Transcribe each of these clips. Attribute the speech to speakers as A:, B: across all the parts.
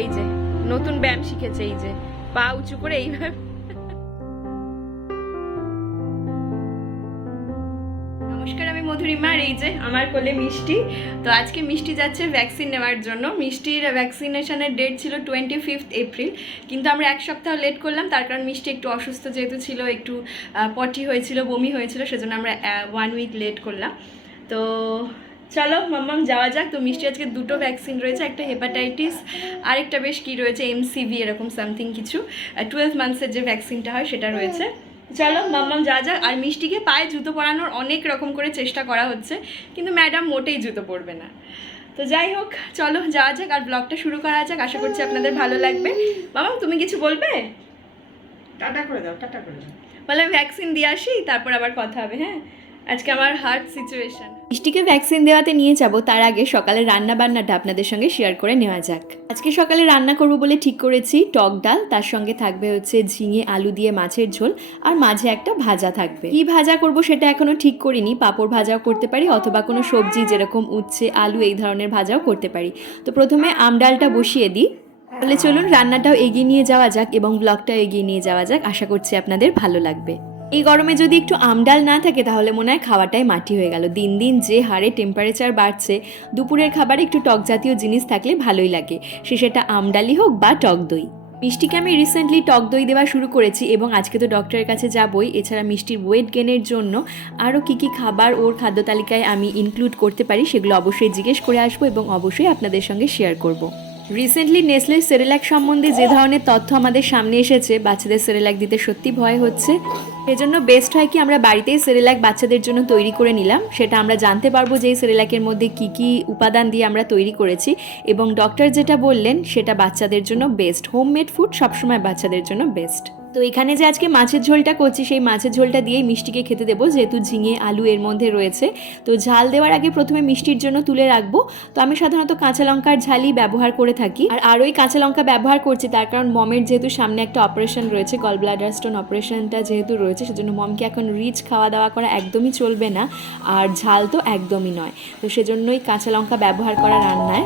A: এই যে, নতুন ব্যায়াম শিখেছে, এই যে। পা উঁচু করে এইভাবে। নমস্কার, আমি মধুরিমা, আর এই যে আমার কোলে মিষ্টি। তো আজকে মিষ্টি যাচ্ছে ভ্যাকসিন নেওয়ার জন্য। মিষ্টির ভ্যাকসিনেশনের ডেট ছিল টোয়েন্টি ফিফথ এপ্রিল কিন্তু আমরা এক সপ্তাহ লেট করলাম, তার কারণ মিষ্টি একটু অসুস্থ যেহেতু ছিল, একটু পটি হয়েছিল, বমি হয়েছিল, সেজন্য আমরা ওয়ান উইক লেট করলাম। তো চলো মাম্মাম যাওয়া যাক। তো মিষ্টি আজকে দুটো ভ্যাকসিন রয়েছে একটা হেপাটাইটিস আরেকটা বেশ কি রয়েছে এমসিভি এরকম সামথিং কিছু। টুয়েলভ মান্থসের যে ভ্যাকসিনটা হয় সেটা রয়েছে। চলো মাম্মাম যা যাক। আর মিষ্টিকে পায়ে জুতো পরানোর অনেক রকম করে চেষ্টা করা হচ্ছে কিন্তু ম্যাডাম মোটেই জুতো পরবে না। তো যাই হোক চলো যাওয়া যাক আর ব্লগটা শুরু করা যাক। আশা করছি আপনাদের ভালো লাগবে। মামাম তুমি কিছু বলবে?
B: টাটা করে দাও টাটা করে দাও।
A: বলে ভ্যাকসিন দিয়ে আসি তারপর আবার কথা হবে হ্যাঁ? আজকে আমার হার্ট সিচুয়েশন মিষ্টিকে ভ্যাকসিন দেওয়াতে নিয়ে যাব, তার আগে সকালে রান্না বান্নাটা আপনাদের সঙ্গে শেয়ার করে নেওয়া যাক। আজকে সকালে রান্না করব বলে ঠিক করেছি, টক ডাল, তার সঙ্গে থাকবে হচ্ছে ঝিঙে, আলু দিয়ে মাছের ঝোল, আর মাঝে একটা ভাজা থাকবে। কি ভাজা করব সেটা এখনও ঠিক করিনি, পাঁপড় ভাজাও করতে পারি, অথবা কোনো সবজি যেরকম উচ্ছে, আলু, এই ধরনের ভাজাও করতে পারি। তো প্রথমে আম ডালটা বসিয়ে দিই। তাহলে চলুন রান্নাটাও এগিয়ে নিয়ে যাওয়া যাক এবং ব্লগটাও এগিয়ে নিয়ে যাওয়া যাক, আশা করছি আপনাদের ভালো লাগবে। এই গরমে যদি একটু আমডাল না থাকে, তাহলে মনে হয় খাওয়াটাই মাটি হয়ে গেল। দিন দিন যে হারে টেম্পারেচার বাড়ছে, দুপুরের খাবারে একটু টক জাতীয় জিনিস থাকলে ভালোই লাগে। সে সেটা আমডালই হোক বা টক দই। মিষ্টিকে আমি রিসেন্টলি টক দই দেওয়া শুরু করেছি এবং আজকে তো ডক্টরের কাছে যাবই। এছাড়া মিষ্টির ওয়েট গেনের জন্য আরও কী কী খাবার ওর খাদ্য তালিকায় আমি ইনক্লুড করতে পারি, সেগুলো অবশ্যই জিজ্ঞেস করে আসব এবং অবশ্যই আপনাদের সঙ্গে শেয়ার করব। রিসেন্টলি নেসলে সেরেল্যাক সম্বন্ধে যে ধরনের তথ্য আমাদের সামনে এসেছে, বাচ্চাদের সেরেল্যাক দিতে সত্যি ভয় হচ্ছে। এজন্য বেস্ট হয় কি আমরা বাড়িতেই সেরেল্যাক বাচ্চাদের জন্য তৈরি করে নিলাম। সেটা আমরা জানতে পারব যে এই সেরেলাকের মধ্যে কি কি উপাদান দিয়ে আমরা তৈরি করেছি। এবং ডক্টর যেটা বললেন, সেটা বাচ্চাদের জন্য বেস্ট হোমমেড ফুড সবসময় বাচ্চাদের জন্য বেস্ট তো এখানে যে আজকে মাছের ঝোলটা করছি, সেই মাছের ঝোলটা দিয়েই মিষ্টিকে খেতে দেবো, যেহেতু ঝিঙে, আলু এর মধ্যে রয়েছে। তো ঝাল দেওয়ার আগে প্রথমে মিষ্টির জন্য তুলে রাখব। তো আমি সাধারণত কাঁচা লঙ্কার ঝালই ব্যবহার করে থাকি। আর আরোই কাঁচা লঙ্কা ব্যবহার করছি, তার কারণ মমের যেহেতু সামনে একটা অপারেশন রয়েছে গল ব্লাডার স্টোন অপারেশনটা যেহেতু রয়েছে, সেজন্য মমকে এখন রিচ খাওয়া দাওয়া করা একদমই চলবে না। আর ঝাল তো একদমই নয়। তো সেজন্যই কাঁচা লঙ্কা ব্যবহার করা রান্নায়।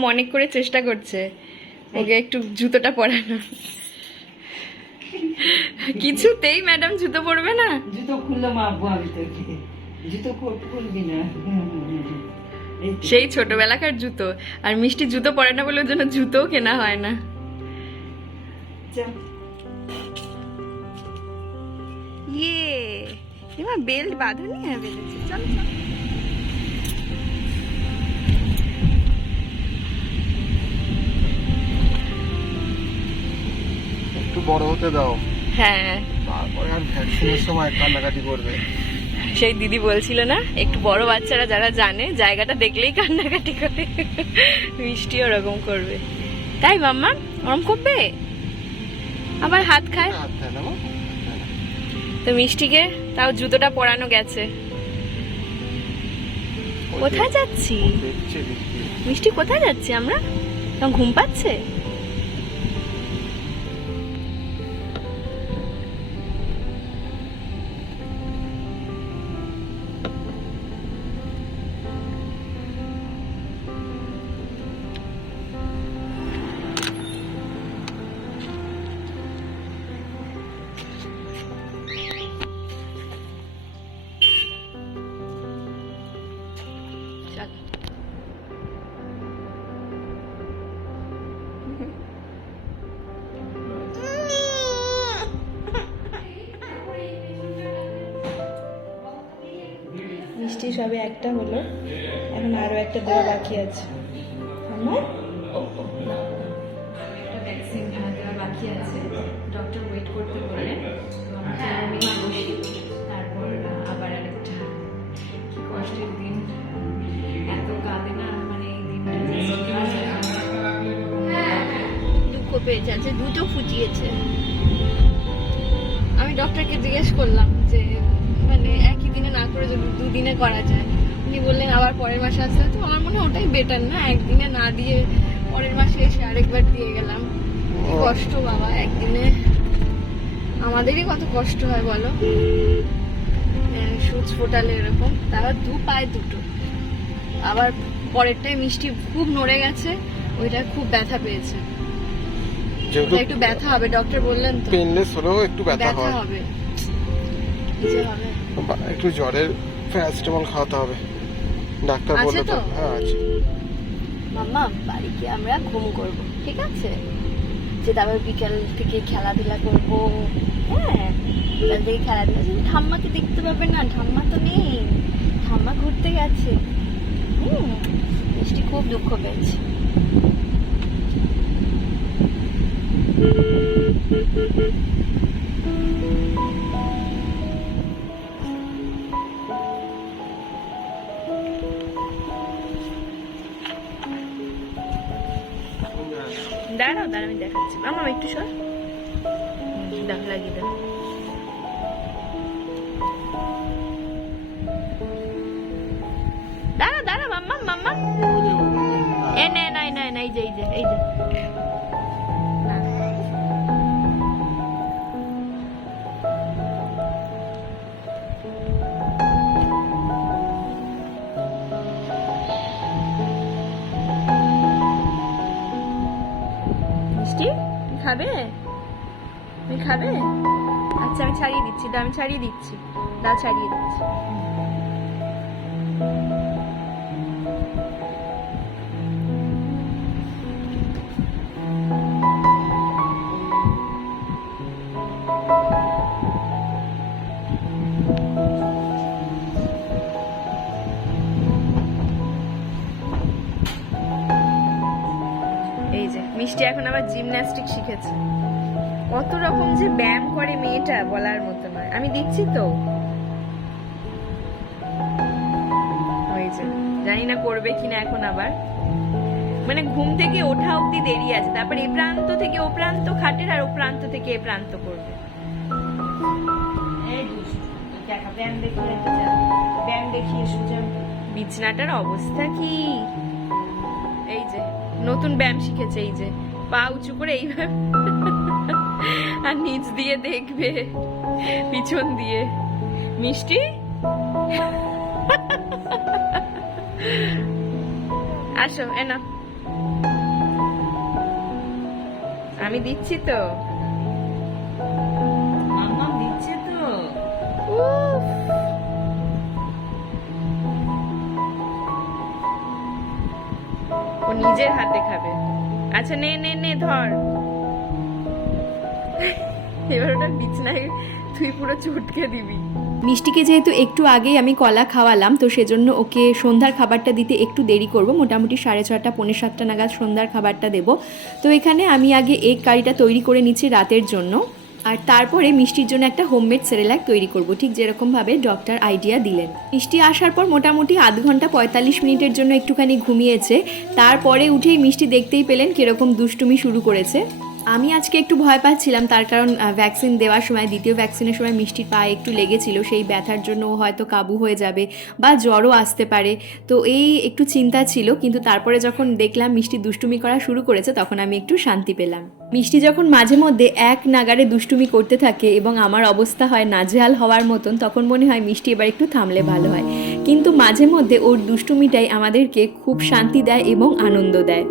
A: মম অনেক করে চেষ্টা করছে। ওকে একটু জুতোটা পরানো। কিছুতেই ম্যাডাম জুতো পরবে না।
B: জুতো খুললো মাপবো আমি তোকে। জুতো খুল- খুলবি না।
A: সেই ছোটবেলাকার জুতো। আর মিষ্টি জুতো পরে না বলে ওর জন্য জুতোও কেনা হয় না। ইয়ে এবার বেল্ট বাঁধনি হ্যাঁ বেঁধেছে। চল চল।
C: একটু বড় হতে দাও।
A: হ্যাঁ।
C: তারপরে আর ভ্যাকসিনের সময় কান্নাকাটি করবে।
A: সেই দিদি বলছিল না একটু বড় বাচ্চারা যারা জানে জায়গাটা দেখলেই কান্নাকাটি করে। মিষ্টি ওরকম করবে। তাই মাম্মা ওরম করবে? আবার হাত খায়? তো মিষ্টিকে তাও জুতোটা পরানো গেছে। কোথায় যাচ্ছি? মিষ্টি। কোথায় যাচ্ছি আমরা? ঘুম পাচ্ছে? মিষ্টি সবে একটা হলো এখন আরও একটা দেওয়া বাকি আছে। আমার? একটা ভ্যাকসিন দেওয়া বাকি আছে ডক্টর ওয়েট করতে বললেন আমি বসি তারপর আবার কি কষ্টের দিন। এত কাঁদে না মানে এই দিনটা
D: দুঃখ পেয়েছে আছে দুটো ফুটিয়েছে। আমি ডক্টরকে জিজ্ঞেস করলাম যে মানে একই দিনে না করে যদি দুদিনে করা যায়। উনি বললেন আবার পরের মাসে আসতে। তো আমার মনে হয় ওটাই বেটার না? একদিনে না দিয়ে পরের মাসে এসে আরেকবার দিয়ে গেলাম। কষ্ট বাবা একদিনে। আমাদেরই কত কষ্ট হয় বলো। হ্যাঁ, সুচ ফোটালে এরকম। তারপর দু পায়ে দুটো। আবার পরেরটাই মিষ্টি খুব নড়ে গেছে ওইটা খুব ব্যথা পেয়েছে। একটু ব্যথা হবে ডক্টর বললেন তো।
C: পেনলেস হলেও একটু ব্যথা
D: হবে।
C: একটু জ্বরের প্যারাসিটামল খাওয়াতে হবে। ডাক্তার বলল তো? হ্যাঁ আছে।
D: মাম্মা বাড়ি গিয়ে আমরা ঘুম করব ঠিক আছে? যে তারপর বিকেল থেকে খেলাধুলা করব হ্যাঁ? বিকেল থেকে খেলাধুলা কিন্তু ঠাম্মাকে দেখতে পাবে না ঠাম্মা তো নেই। ঠাম্মা ঘুরতে গেছে। হুম মিষ্টি খুব দুঃখ পেয়েছে।
A: দাঁড়াও আমি দেখাচ্ছি। আমার একটু সর। দেখ লাগিয়ে দাও। খাবে? তুমি খাবে? আচ্ছা আমি ছাড়িয়ে দিচ্ছি দা আমি ছাড়িয়ে দিচ্ছি। দা ছাড়িয়ে দিচ্ছি। মিষ্টি এখন আবার জিমন্যাস্টিক শিখেছে। কত রকম যে ব্যায়াম করে মেয়েটা বলার মতো নয়। আমি দিচ্ছি তো। যে জানি না করবে কিনা এখন আবার। মানে ঘুম থেকে ওঠা অব্দি দেরি আছে। তারপর এ প্রান্ত থেকে ও প্রান্ত খাটের আর ও প্রান্ত থেকে এ প্রান্ত করবে। বিছনাটার অবস্থা কি? নতুন ব্যায়াম শিখেছে এই যে। পা উঁচু করে এইভাবে আর নিচ দিয়ে দেখবে, পিছন দিয়ে। মিষ্টি? আসো এনা আমি দিচ্ছি তো। নিজের হাতে খাবে। আচ্ছা নে নে নে, ধর। এবার ওটা বিছনায় তুই পুরো চুটকে দিবি। মিষ্টিকে যেহেতু একটু আগেই আমি কলা খাওয়ালাম, তো সেজন্য ওকে সন্ধ্যার খাবারটা দিতে একটু দেরি করব। মোটামুটি সাড়ে ছটা, পৌনে সাতটা নাগাদ সন্ধ্যার খাবারটা দেব। তো এখানে আমি আগে এগ কারিটা তৈরি করে নিচ্ছি রাতের জন্য। আর তারপরে মিষ্টির জন্য একটা হোমমেড সেরেলাক তৈরি করব। ঠিক যেরকমভাবে ডক্টর আইডিয়া দিলেন। মিষ্টি আসার পর মোটামুটি আধ ঘণ্টা পঁয়তাল্লিশ মিনিটের জন্য একটুখানি ঘুমিয়েছে। তারপরে উঠেই মিষ্টি দেখতেই পেলেন কীরকম দুষ্টুমি শুরু করেছে। আমি আজকে একটু ভয় পাচ্ছিলাম, তার কারণ ভ্যাকসিন দেওয়ার সময়, দ্বিতীয় ভ্যাকসিনের সময় মিষ্টির পায়ে একটু লেগেছিল, সেই ব্যথার জন্য হয়তো কাবু হয়ে যাবে বা জ্বরও আসতে পারে। তো এই একটু চিন্তা ছিল, কিন্তু তারপরে যখন দেখলাম মিষ্টি দুষ্টুমি করা শুরু করেছে, তখন আমি একটু শান্তি পেলাম। মিষ্টি যখন মাঝে মধ্যে এক নাগারে দুষ্টুমি করতে থাকে এবং আমার অবস্থা হয় নাজেহাল হওয়ার মতন, তখন মনে হয় মিষ্টি এবার একটু থামলে ভালো হয়। কিন্তু মাঝে মধ্যে ওর দুষ্টুমিটাই আমাদেরকে খুব শান্তি দেয় এবং আনন্দ দেয়।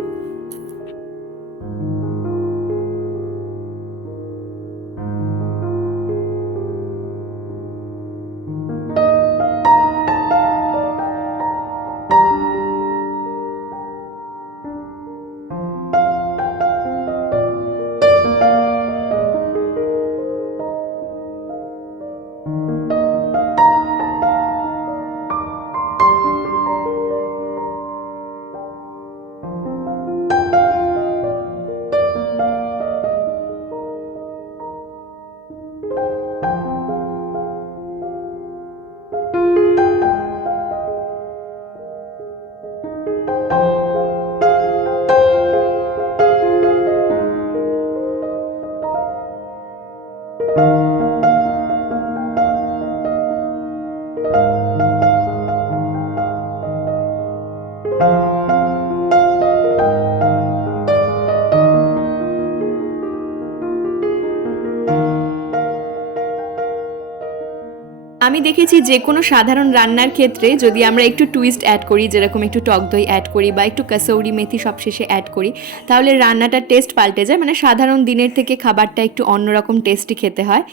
A: আমি দেখেছি যে কোনো সাধারণ রান্নার ক্ষেত্রে যদি আমরা একটু টুইস্ট অ্যাড করি, যেরকম একটু টক দই অ্যাড করি বা একটু কাসৌরি মেথি সবশেষে অ্যাড করি, তাহলে রান্নাটার টেস্ট পাল্টে যায়। মানে সাধারণ দিনের থেকে খাবারটা একটু অন্যরকম টেস্টি খেতে হয়।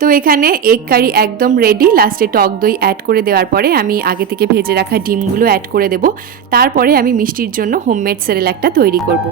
A: তো এখানে এগ কারি একদম রেডি লাস্টে টক দই অ্যাড করে দেওয়ার পরে আমি আগে থেকে ভেজে রাখা ডিমগুলো অ্যাড করে দেব। তারপরে আমি মিষ্টির জন্য হোমমেড সেরেলাকটা তৈরি করব।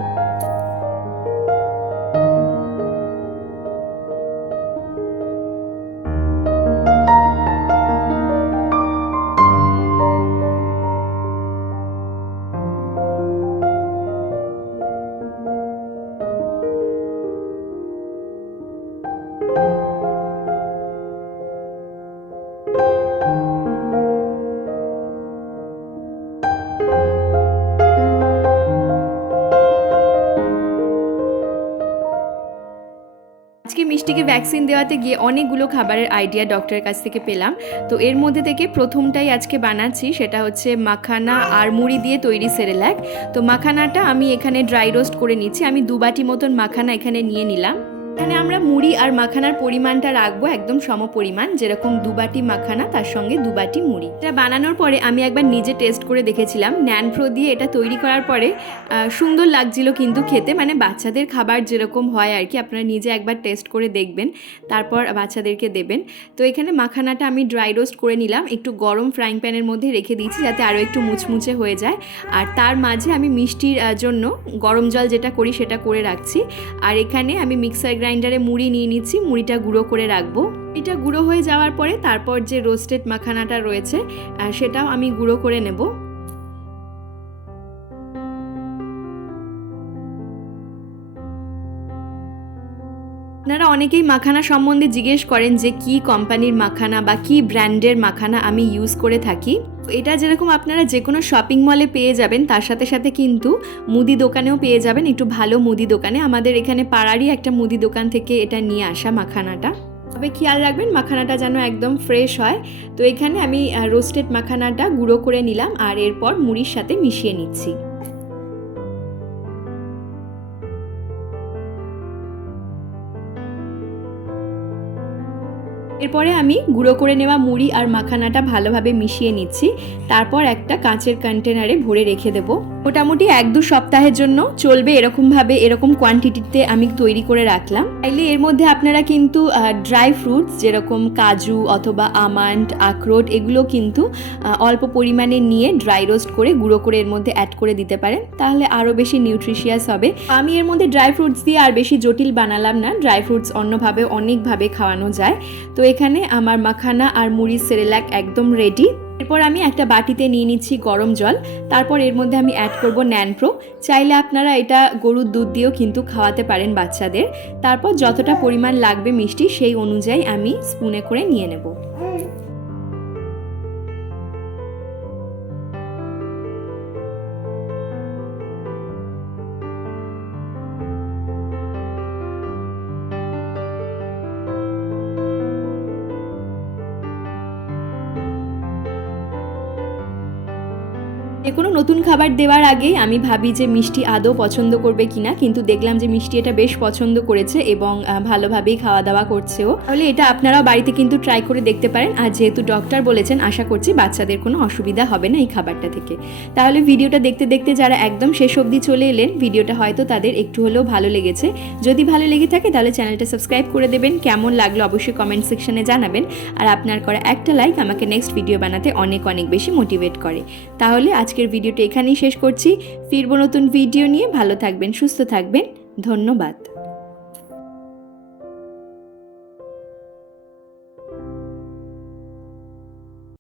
A: মিষ্টিকে ভ্যাকসিন দেওয়াতে গিয়ে অনেকগুলো খাবারের আইডিয়া ডক্টরের কাছ থেকে পেলাম। তো এর মধ্যে থেকে প্রথমটাই আজকে বানাচ্ছি, সেটা হচ্ছে মাখানা আর মুড়ি দিয়ে তৈরি সেরেল্যাক তো মাখানাটা আমি এখানে ড্রাই রোস্ট করে নিচ্ছি। আমি দু বাটি মতন মাখানা এখানে নিয়ে নিলাম। এখানে আমরা মুড়ি আর মাখানার পরিমাণটা রাখব একদম সম পরিমাণ যেরকম দু বাটি মাখানা, তার সঙ্গে দু বাটি মুড়ি। এটা বানানোর পরে আমি একবার নিজে টেস্ট করে দেখেছিলাম। ন্যানপ্রো দিয়ে এটা তৈরি করার পরে সুন্দর লাগছিল কিন্তু খেতে। মানে বাচ্চাদের খাবার যেরকম হয় আর কি, আপনারা নিজে একবার টেস্ট করে দেখবেন, তারপর বাচ্চাদেরকে দেবেন। তো এখানে মাখানাটা আমি ড্রাই রোস্ট করে নিলাম। একটু গরম ফ্রাইং প্যানের মধ্যে রেখে দিয়েছি যাতে আরও একটু মুচমুচে হয়ে যায়। আর তার মাঝে আমি মিষ্টির জন্য গরম জল যেটা করি সেটা করে রাখছি। আর এখানে আমি মিক্সার গ্রাইন্ডারে মুড়ি নিয়ে নিচ্ছি, মুড়িটা গুঁড়ো করে রাখব। এটা গুঁড়ো হয়ে যাওয়ার পরে তারপর যে রোস্টেড মাখানাটা রয়েছে সেটাও আমি গুঁড়ো করে নেব। আপনারা অনেকেই মাখানা সম্বন্ধে জিজ্ঞেস করেন যে কি কোম্পানির মাখানা বা কি ব্র্যান্ডের মাখানা আমি ইউজ করে থাকি। এটা যেরকম আপনারা যে কোনো শপিং মলে পেয়ে যাবেন, তার সাথে সাথে কিন্তু মুদি দোকানেও পেয়ে যাবেন। একটু ভালো মুদি দোকানে। আমাদের এখানে পাড়ারই একটা মুদি দোকান থেকে এটা নিয়ে আসা মাখানাটা। তবে খেয়াল রাখবেন, মাখানাটা যেন একদম ফ্রেশ হয়। তো এখানে আমি রোস্টেড মাখানাটা গুঁড়ো করে নিলাম আর এরপর মুড়ির সাথে মিশিয়ে নিচ্ছি। এরপরে আমি গুঁড়ো করে নেওয়া মুড়ি আর মাখানাটা ভালোভাবে মিশিয়ে নিচ্ছি। তারপর একটা কাঁচের কন্টেনারে ভরে রেখে দেবো। মোটামুটি এক দু সপ্তাহের জন্য চলবে এরকমভাবে, এরকম কোয়ান্টিটিতে আমি তৈরি করে রাখলাম। তাইলে এর মধ্যে আপনারা কিন্তু ড্রাই ফ্রুটস যেরকম কাজু অথবা আমান্ড আখরোট এগুলো কিন্তু অল্প পরিমাণে নিয়ে ড্রাই রোস্ট করে গুঁড়ো করে এর মধ্যে অ্যাড করে দিতে পারেন। তাহলে আরও বেশি নিউট্রিশিয়াস হবে। আমি এর মধ্যে ড্রাই ফ্রুটস দিয়ে আর বেশি জটিল বানালাম না। ড্রাই ফ্রুটস অন্যভাবে, অনেকভাবে খাওয়ানো যায়। তো এখানে আমার মাখানা আর মুড়ি সেরেলাক একদম রেডি এরপর আমি একটা বাটিতে নিয়ে নিচ্ছি গরম জল। তারপর এর মধ্যে আমি অ্যাড করব ন্যানপ্রো চাইলে আপনারা এটা গরুর দুধ দিয়েও কিন্তু খাওয়াতে পারেন বাচ্চাদের। তারপর যতটা পরিমাণ লাগবে মিষ্টি, সেই অনুযায়ী আমি স্পুনে করে নিয়ে নেব। যে কোনো নতুন খাবার দেওয়ার আগেই আমি ভাবি যে মিষ্টি আদৌ পছন্দ করবে কিনা, কিন্তু দেখলাম যে মিষ্টি এটা বেশ পছন্দ করেছে এবং ভালোভাবেই খাওয়া দাওয়া করছেও তাহলে এটা আপনারাও বাড়িতে কিন্তু ট্রাই করে দেখতে পারেন। আর যেহেতু ডক্টর বলেছেন, আশা করছি বাচ্চাদের কোনো অসুবিধা হবে না এই খাবারটা থেকে। তাহলে ভিডিওটা দেখতে দেখতে যারা একদম শেষ অবধি চলে এলেন, ভিডিওটা হয়তো তাদের একটু হলেও ভালো লেগেছে। যদি ভালো লেগে থাকে, তাহলে চ্যানেলটা সাবস্ক্রাইব করে দেবেন। কেমন লাগল অবশ্যই কমেন্ট সেকশনে জানাবেন। আর আপনার করা একটা লাইক আমাকে নেক্সট ভিডিও বানাতে অনেক অনেক বেশি মোটিভেট করে। তাহলে আজকের ভিডিওটি এখানেই শেষ করছি। ফিরবো নতুন ভিডিও নিয়ে। ভালো থাকবেন সুস্থ থাকবেন। ধন্যবাদ।